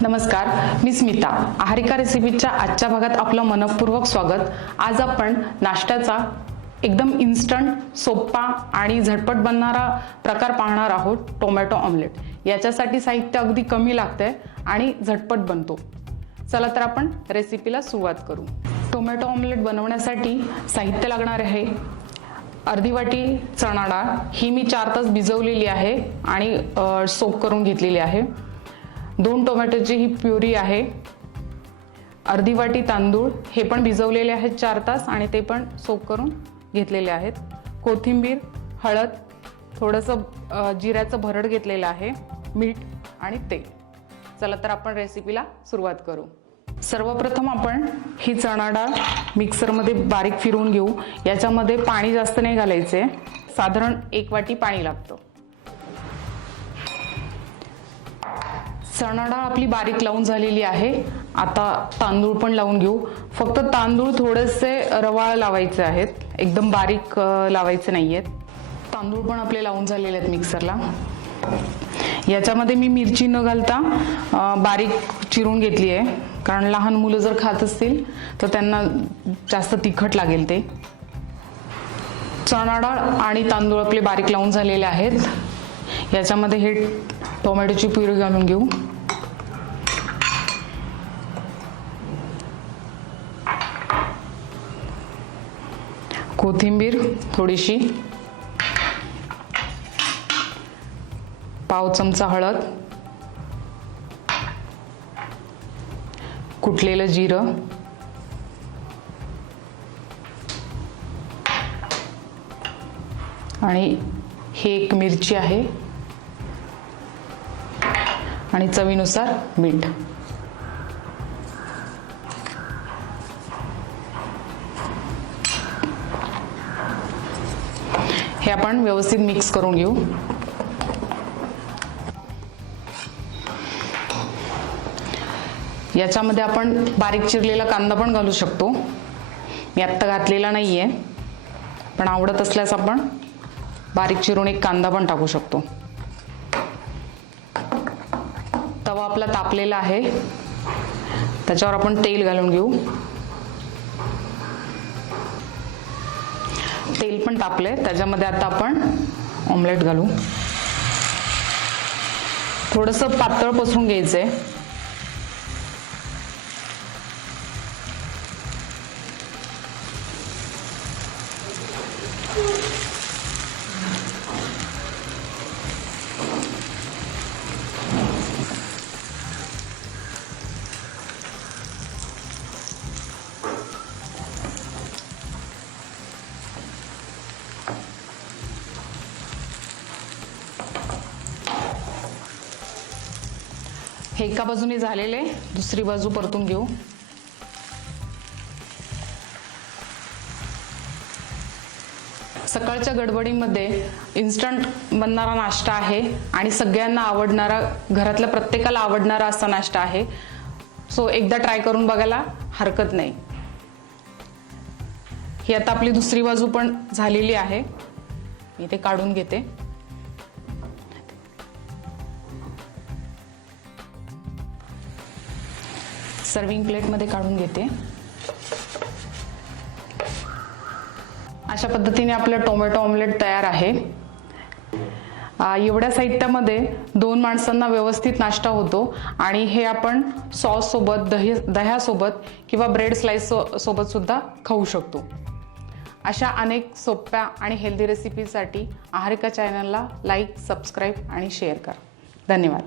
नमस्कार, मी स्मिता. आहारिका रेसिपीच्या आजच्या भागात आपलं मनपूर्वक स्वागत. आज आपण नाश्त्याचा एकदम इन्स्टंट, सोपा आणि झटपट बनणारा प्रकार पाहणार आहोत, टोमॅटो ऑमलेट. याच्यासाठी साहित्य अगदी कमी लागते आणि झटपट बनतो. चला तर आपण रेसिपीला सुरुवात करू. टोमॅटो ऑमलेट बनवण्यासाठी साहित्य लागणार आहे अर्धी वाटी चणा डाळ. ही मी 4 तास भिजवलेली आहे आणि सोक करून घेतलेली आहे. 2 टोमॅटोची ही प्युरी आहे. अर्धी वाटी तांदूळ, हे पण भिजवलेले आहेत 4 तास आणि ते पण सोक करून घेतलेले आहेत. कोथिंबीर, हळद, थोडंसं जिऱ्याचं भरड घेतलेलं आहे, मीठ आणि तेल. चला तर आपण रेसिपीला सुरुवात करू. सर्वप्रथम आपण ही चणा डाळ मिक्सरमध्ये बारीक फिरवून घेऊ. याच्यामध्ये पाणी जास्त नाही घालायचे, साधारण 1 वाटी पाणी लागतं. चणा डाळ आपली बारीक लावून झालेली आहे. आता तांदूळ पण लावून घेऊ. फक्त तांदूळ थोडेसे रवाळ लावायचे आहेत, एकदम बारीक लावायचे नाहीयेत. तांदूळ पण आपले लावून झालेले आहेत मिक्सरला. याच्यामध्ये मी मिरची न घालता बारीक चिरून घेतली आहे, कारण लहान मुलं जर खात असतील तर त्यांना जास्त तिखट लागेल ते. चणा डाळ आणि तांदूळ आपले बारीक लावून झालेले आहेत. याच्यामध्ये हे टोमॅटोची प्युरी घालून घेऊ. कोथिंबीर थोडीशी, पाव चमचा हळद, कुटलेलं जिरं, आणि ही 1 मिरची आहे आणि चवीनुसार मीठ. हे आपण व्यवस्थित मिक्स करून घेऊ. याच्यामध्ये आपण बारीक चिरलेला कांदा पण घालू शकतो. मी आत्ता घातलेला नाहीये, पण आवडत असल्यास आपण बारीक चिरून 1 कांदा पण टाकू शकतो. तवा आपला तापलेला आहे, त्याच्यावर आपण तेल घालून घेऊ. तेल पण तापले, त्याच्यामध्ये आता आपण ऑमलेट घालू. थोडंसं पातळ पसरून घ्यायचंय. हे एका बाजूने झालेले, दुसरी बाजू परतून घेऊ. सकाळच्या गडबडीमध्ये इन्स्टंट बनणारा नाश्ता आहे आणि सगळ्यांना आवडणारा, घरातल्या प्रत्येकाला आवडणारा असा नाश्ता आहे. सो एकदा ट्राय करून बघायला हरकत नाही. ही आता आपली दुसरी बाजू पण झालेली आहे. मी ते काढून घेते. सर्विंग प्लेटमध्ये काढून घेते. अशा पद्धतीने आपलं टोमॅटो ऑमलेट तयार आहे. एवढ्या साहित्यामध्ये 2 माणसांना व्यवस्थित नाश्ता होतो आणि हे आपण सॉस सोबत, दह्यासोबत किंवा ब्रेड स्लाइस सोबत सुद्धा खाऊ शकतो. अशा अनेक सोप्या आणि हेल्दी रेसिपीसाठी आहारिका चॅनलला लाईक, सबस्क्राईब आणि शेअर करा. धन्यवाद.